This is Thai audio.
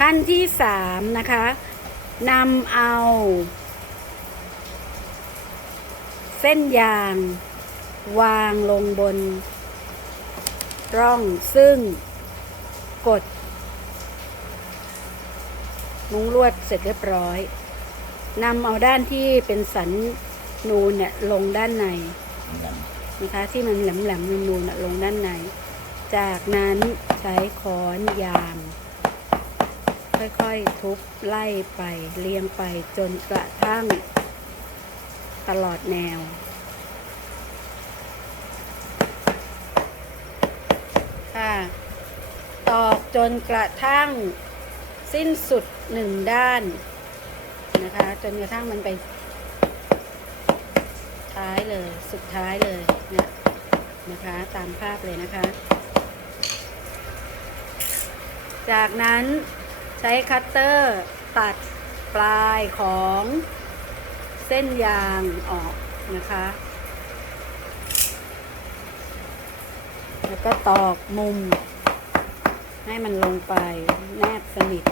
ขั้นที่สามนะคะนำเอา เส้นยาง วางลงบน ร่องซึ่งกด มุ้งลวดเสร็จเรียบร้อยนำเอาด้านที่เป็นสันนูนเนี่ยลงด้านในนะคะที่มันแหลมๆนูนๆน่ะลงด้านใน จากนั้นใช้ค้อนยาง ค่อยๆ ทุบไล่ไปเรียงไปจนกระทั่ง ตลอดแนว ค่ะ ตอกจนกระทั่งสิ้นสุดหนึ่งด้าน นะคะ จนกระทั่งมันไป ท้ายเลยสุดท้ายเลยเนี่ยนะคะ ตามภาพเลยนะคะ จากนั้น ช้คัตเตอร์ตัดปลายของเส้นยางออกนะคะ แล้วก็ตอกมุม ให้มันลงไปแนบสนิท